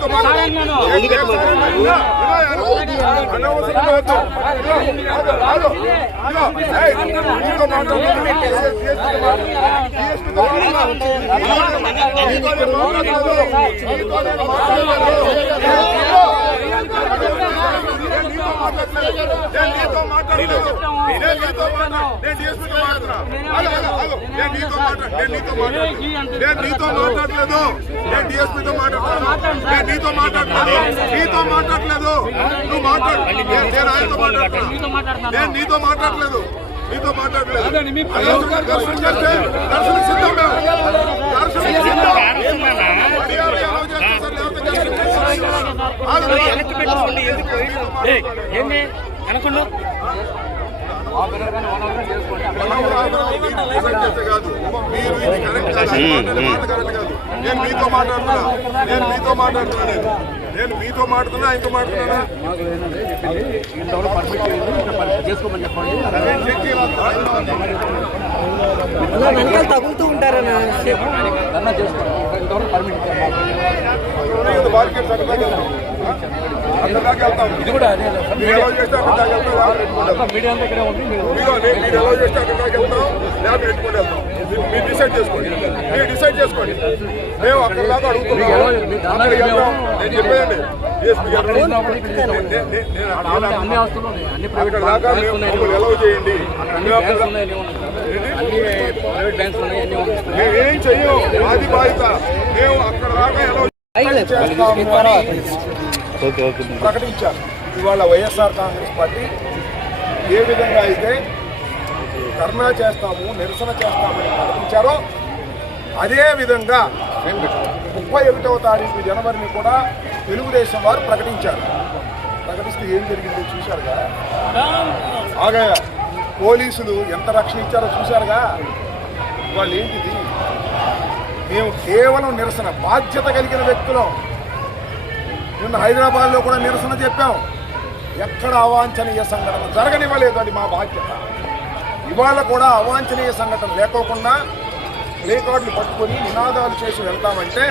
నీతో మాట్లాడలేదు అనుకున్నా కాదు మీరు ఇది కరెక్ట్ కాదు కరెక్ట్ కాదు. నేను మీతో మాట్లాడుతున్నా నేను మీతో మాట్లాడుతున్నా ఆయనతో మాట్లాడుతున్నా. తగులుతూ ఉంటారన్నా అక్కడ దాకా వెళ్తాం. మీరు ఎలా చేస్తే అక్కడ దాకా వెళ్తాం. మీరు ఎలా చేస్తే అక్కడ దాకా వెళ్తాం. ల్యాబ్ పెట్టుకుని వెళ్తాం. మీరు డిసైడ్ చేసుకోండి. మేము అక్కడ దాకా అడుగుతున్నాం. అక్కడికి వెళ్తాం. నేను చెప్పేయండి అక్కడ దాకా మేము ఎలా చేయండి. మేమేం చెయ్యం. అది బాధ్యత. మేము అక్కడ దాకా ఎలా ప్రకటించారు. ఇవాళ వైఎస్ఆర్ కాంగ్రెస్ పార్టీ ఏ విధంగా అయితే ధర్నా చేస్తాము, నిరసన చేస్తామని ప్రకటించారో అదే విధంగా 31వ తారీఖు జనవరిని కూడా తెలుగుదేశం వారు ప్రకటించారు. ప్రకటిస్తే ఏం జరిగిందో చూశారుగా. ఆగా పోలీసులు ఎంత రక్షణ ఇచ్చారో చూశారుగా. వాళ్ళు ఏంటిది, మేము కేవలం నిరసన బాధ్యత కలిగిన వ్యక్తులం. నిన్న హైదరాబాద్లో కూడా నిరసన చెప్పాం. ఎక్కడ అవాంఛనీయ సంఘటన జరగనివ్వలేదు. అది మా బాధ్యత. ఇవాళ కూడా అవాంఛనీయ సంఘటన లేకోకుండా ప్లే కార్డులు పట్టుకొని నినాదాలు చేసి వెళ్తామంటే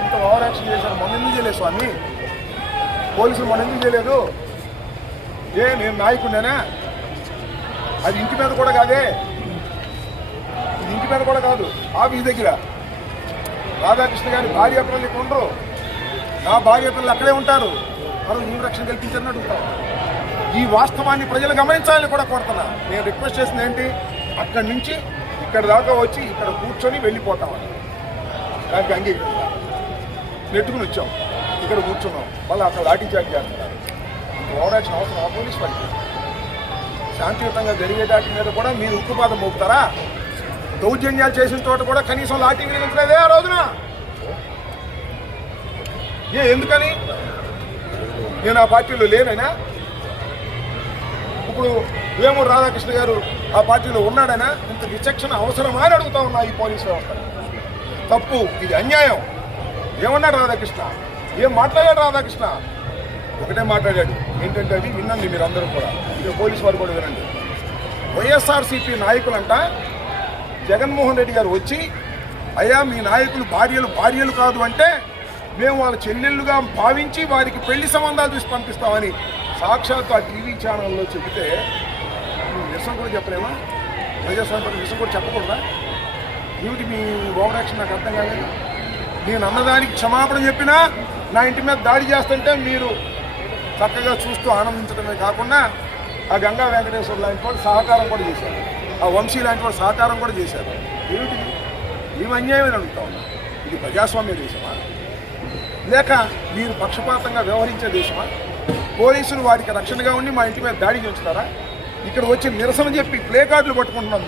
ఇంత ఓవర్ యాక్షన్ చేశారు. మొన్న ఎందుకు చేయలేదు స్వామి? పోలీసులు మొన్న ఎందుకు చేయలేదు? నేను నాయకుడినేనా? అది ఇంటి మీద కూడా కాదే. ఇది ఇంటి మీద కూడా కాదు. ఆఫీస్ దగ్గర రాధాకృష్ణ గారి భార్య పిల్లలు ఇక్కడ ఉండరు. నా భార్య పిల్లలు అక్కడే ఉంటారు. మనం ఈ రక్షణ కల్పించాలని అడుగుతాం. ఈ వాస్తవాన్ని ప్రజలు గమనించాలని కూడా కోరుతున్నా. నేను రిక్వెస్ట్ చేసింది ఏంటి, అక్కడి నుంచి ఇక్కడ దాకా వచ్చి ఇక్కడ కూర్చొని వెళ్ళిపోతామని. దానికి అంగీకరించాం. నెట్టుకుని వచ్చాం, ఇక్కడ కూర్చున్నాం. మళ్ళీ అక్కడ లాఠీచార్జ్ చేస్తున్నారు. ఓవర్ యాక్షన్ అవసరం. ఆ పోలీస్ వాళ్ళకి శాంతియుతంగా జరిగే దాటి మీద కూడా మీరు ఉక్కుపాదం మోపుతారా? దౌర్జన్యాలు చేసిన చోట కూడా కనీసం లాఠీ వినిపించలేదే ఆ రోజున. ఎందుకని? నేను ఆ పార్టీలో లేనైనా? ఇప్పుడు వేమూరు రాధాకృష్ణ గారు ఆ పార్టీలో ఉన్నాడైనా? ఇంత విచక్షణ అవసరమా అని అడుగుతా ఉన్నా ఈ పోలీస్ వ్యవస్థ. తప్పు, ఇది అన్యాయం. ఏమన్నాడు రాధాకృష్ణ? ఏం మాట్లాడాడు రాధాకృష్ణ? ఒకటే మాట్లాడాడు. ఏంటంటే అది వినండి మీరందరూ కూడా, ఇక పోలీసు వారు కూడా వినండి. వైఎస్ఆర్సీపీ నాయకులంట జగన్మోహన్ రెడ్డి గారు వచ్చి, అయ్యా మీ నాయకులు భార్యలు కాదు అంటే మేము వాళ్ళ చెల్లెళ్ళుగా భావించి వారికి పెళ్లి సంబంధాలు చూసి పంపిస్తామని సాక్షాత్తు ఆ టీవీ ఛానల్లో చెబితే నువ్వు నిరసన కూడా చెప్పలేమా? ప్రజాస్వామ్యం నిరసన కూడా చెప్పకూడదా? ఏమిటి మీ ఓవర్ యాక్షన్? నాకు అర్థం కాలేదు. నేను అన్నదానికి క్షమాపణ చెప్పినా నా ఇంటి మీద దాడి చేస్తుంటే మీరు చక్కగా చూస్తూ ఆనందించడమే కాకుండా ఆ గంగా వెంకటేశ్వర లాంటి వాళ్ళు సహకారం కూడా చేశారు. ఆ వంశీ లాంటి వాళ్ళు సహకారం కూడా చేశారు. ఏమిటి ఏం అన్యాయమని అడుగుతా ఉన్నా. ఇది ప్రజాస్వామ్య దేశమా, లేక మీరు పక్షపాతంగా వ్యవహరించే దేశమా? పోలీసులు వారికి రక్షణగా ఉండి మా ఇంటి మీద దాడి చేస్తారా? ఇక్కడ వచ్చి నిరసన చెప్పి ప్లే కార్డులు పట్టుకుంటున్నాం.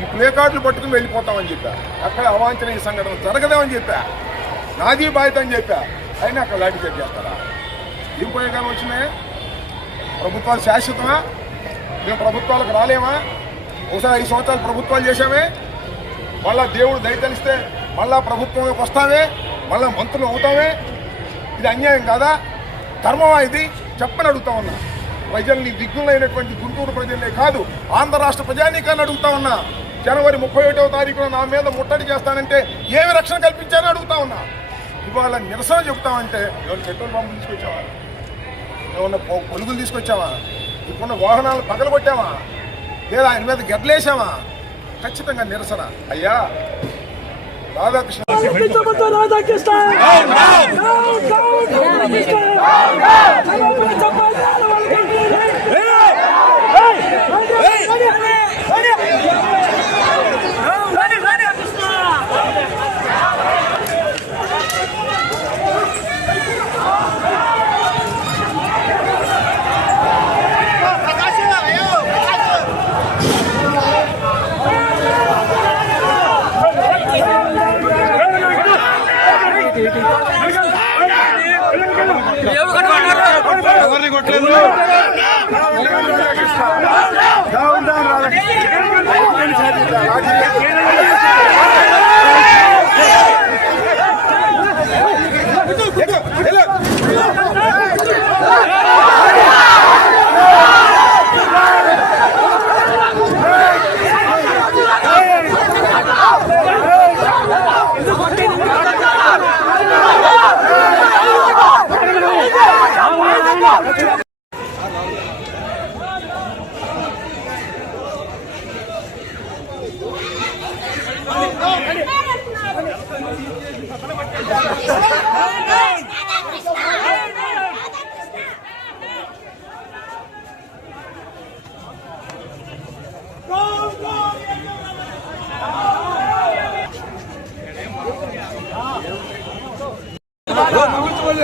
ఈ ప్లే కార్డులు పట్టుకుని వెళ్ళిపోతామని చెప్పా. అక్కడ అవాంఛనీయ సంఘటన జరగదేమని చెప్పా. నాది బాధ్యత అని చెప్పా. అయినా అక్కడ లాఠీ చార్జ్ చేస్తారా? ఏం పోయేగానే వచ్చినాయి? ప్రభుత్వాలు శాశ్వతమా? మేము ప్రభుత్వాలకు రాలేమా? ఒకసారి 5 సంవత్సరాలు ప్రభుత్వాలు చేశామే, మళ్ళా దేవుడు దయతలిస్తే మళ్ళా ప్రభుత్వంలోకి వస్తామే, మళ్ళా మంత్రులు అవుతామే. ఇది అన్యాయం కాదా? ధర్మమా ఇది? చెప్పని అడుగుతా ఉన్నా. ప్రజల్ని దిగ్గులైనటువంటి గుంటూరు ప్రజలే కాదు, ఆంధ్ర రాష్ట్ర ప్రజానీకాన్ని అడుగుతా ఉన్నా. జనవరి 31వ తారీఖున నా మీద ముట్టడి చేస్తానంటే ఏమి రక్షణ కల్పించారని అడుగుతా ఉన్నా. ఇవాళ నిరసన చెప్తామంటే ఏమైనా పెట్రోల్ పంపులు తీసుకొచ్చావా, ఏమన్నా పొలుగులు తీసుకొచ్చావా, ఇప్పుడున్న వాహనాలు పగలగొట్టావా, లేదా ఆయన మీద గడ్డలేసావా? ఖచ్చితంగా నిరసన. అయ్యా రాధాకృష్ణ ఎవరిని కొట్టలేదు.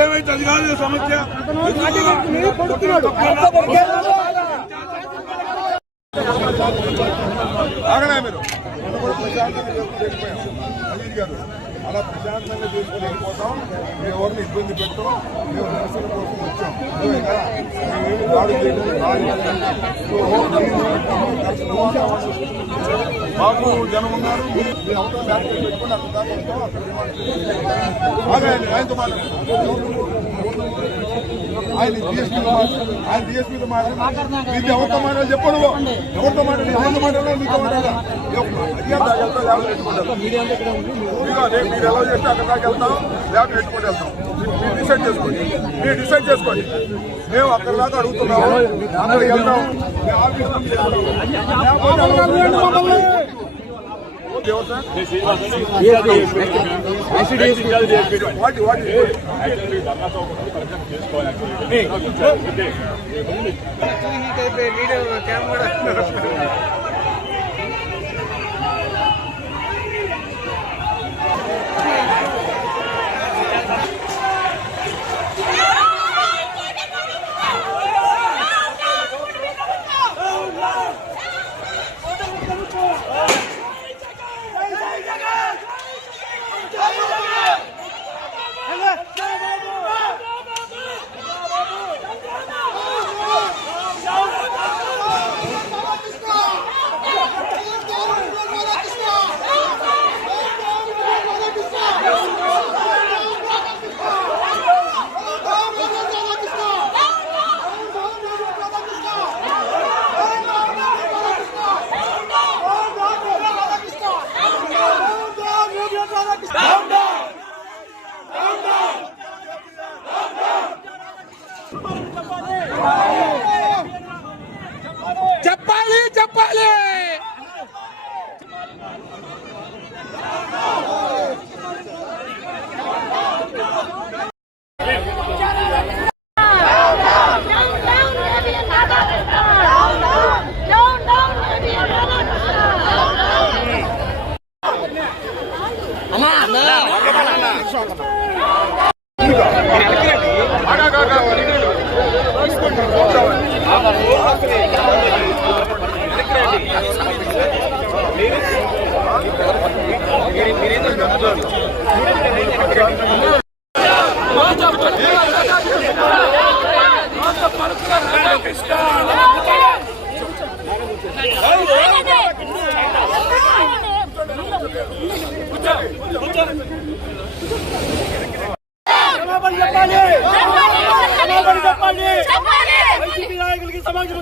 ఏమైతే అది కాదు సమస్య. ఆగనా మీరు అజీజ్ గారు అలా ప్రశాంతంగా చేసుకుని వెళ్ళిపోతాం. మేము ఎవరిని ఇబ్బంది పెట్టాం. మేము నిరసన కోసం వచ్చాం. దాడి మాకు జనం ఉన్నారు. మీ అవతల బ్యాటరీ పెట్టుకుని అక్కడ దాకా వస్తాం. అక్కడ ఆయనతో ఆయన డిఎస్పీతో మాట్లాడాలి. మీకు ఎవరితో మాట్లాడాలి చెప్పండి. ఎవరితో మాట్లాడాలి, ఎవరితో మాట్లాడాలి, మీతో మాట్లాడాలి. మీరు ఎలా చేస్తే అక్కడ దాకా వెళ్తాం, ల్యాబ్ పెట్టుకుంటూ వెళ్తాం. మీరు డిసైడ్ చేసుకోండి. మేము అక్కడ దాకా అడుగుతున్నాము, అక్కడికి వెళ్తాం. చెప్పాలి చెప్పాలి.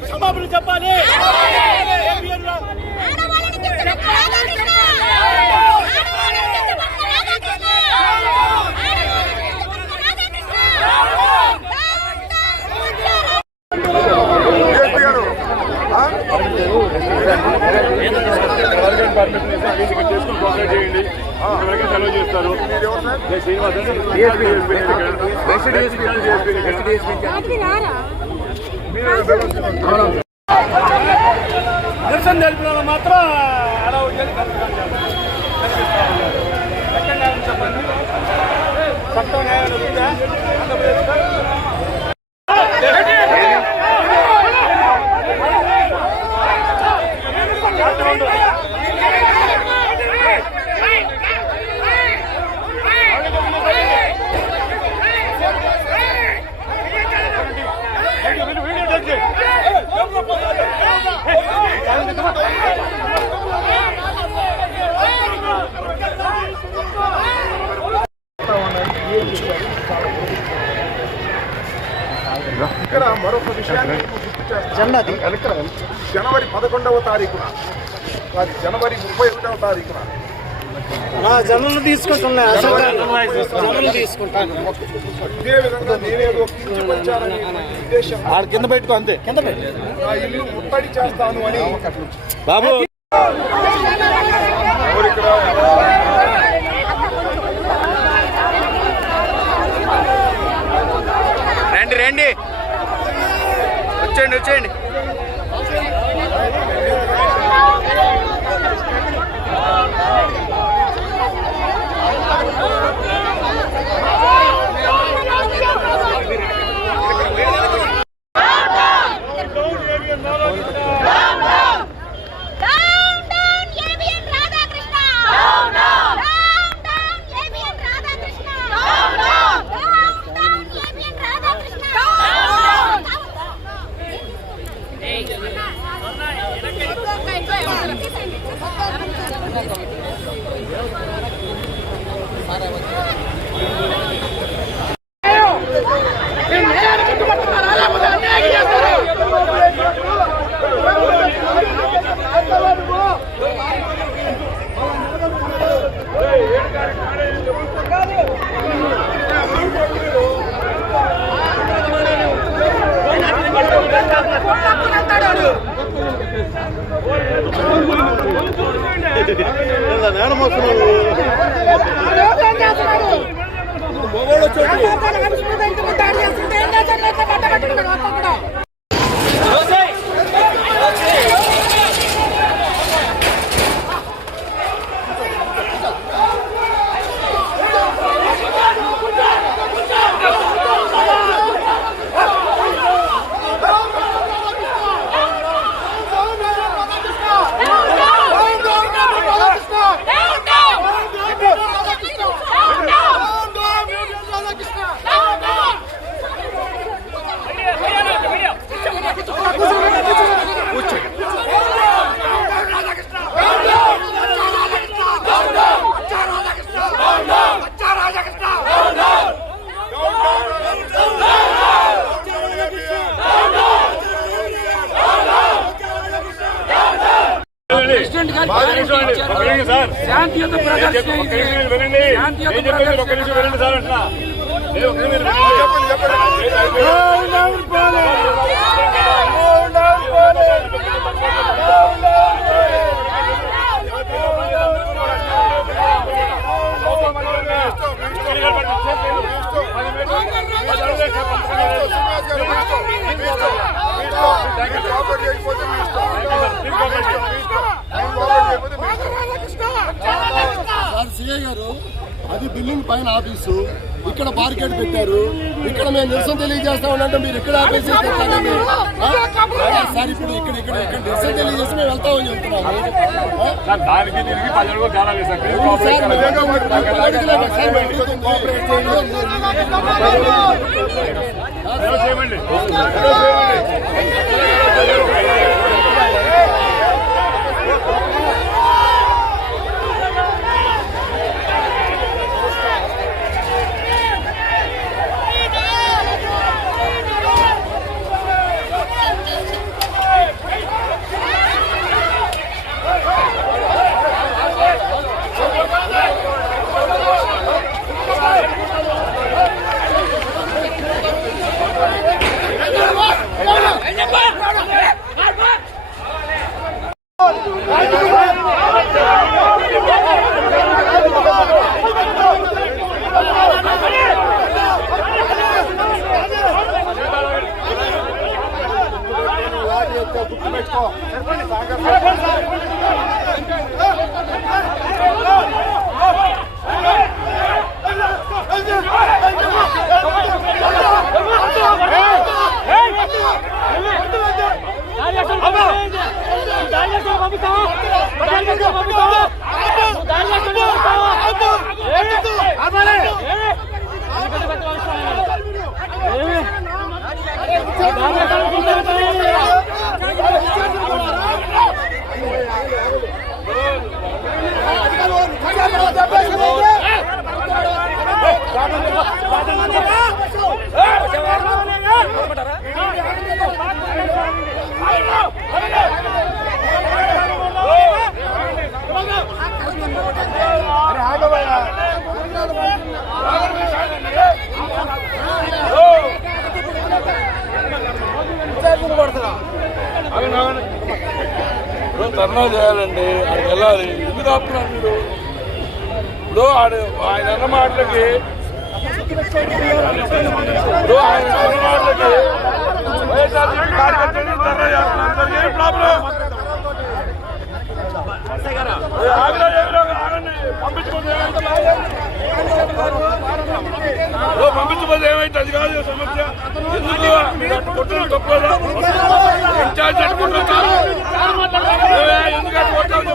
క్షమాపణ చెప్పాలి. నిరసన తెలిపిన మాత్రం చెప్పండి. చట్టం న్యాయం ఉందా? ఇక్కడ మరొక విషయాన్ని గుర్తు చేస్తాను. జనవరి 11వ తారీఖున కాదు, జనవరి 31వ తారీఖున జనరల్ తీసుకుంటున్నా తీసుకుంటాను. ఇదే విధంగా నేనేదో కించపరిచానని ఉద్దేశం కింద పెట్టుకో, అంతే కింద పెట్టు. నా ఇల్లు ముట్టడి చేస్తాను అని బాబు రండి రండి, వచ్చేయండి వచ్చేయండి. శాంతియుత ప్రదర్శన సిఐ గారు, అది బిల్డింగ్ పైన ఆఫీసు, ఇక్కడ బార్కెట్ పెట్టారు. ఇక్కడ మేము నిరసన తెలియజేస్తామంటే మీరు ఇక్కడ ఆఫీసు పెట్టారండి సార్. ఇప్పుడు ఇక్కడ ఇక్కడ ఇక్కడ నిరసన తెలియజేసి మేము వెళ్తామని చెప్తున్నాము. ధర్నా చేయాలండి, ఆడికి వెళ్ళాలి. ఎందుకు ఆపుతున్నారు మీరు? ఇప్పుడు ఆయన అన్న మాటలకి వైఎస్ఆర్సీపీ కార్యకర్తలు ధర్నా చేస్తున్నారు. ఏం ప్రాబ్లం? పంపించబోతే ఏమైతే అది కాదు సమస్య. ఎందుకు కొట్టడం తప్పదా? ఇన్ఛార్జ్ అనుకుంటున్నారు. ఎందుకంటే కొట్టాలి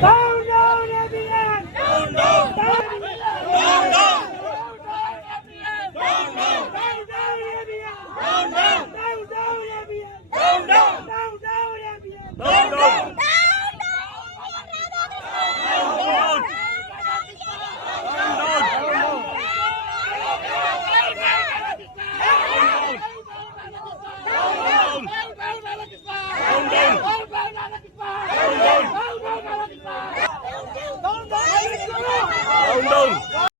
Down!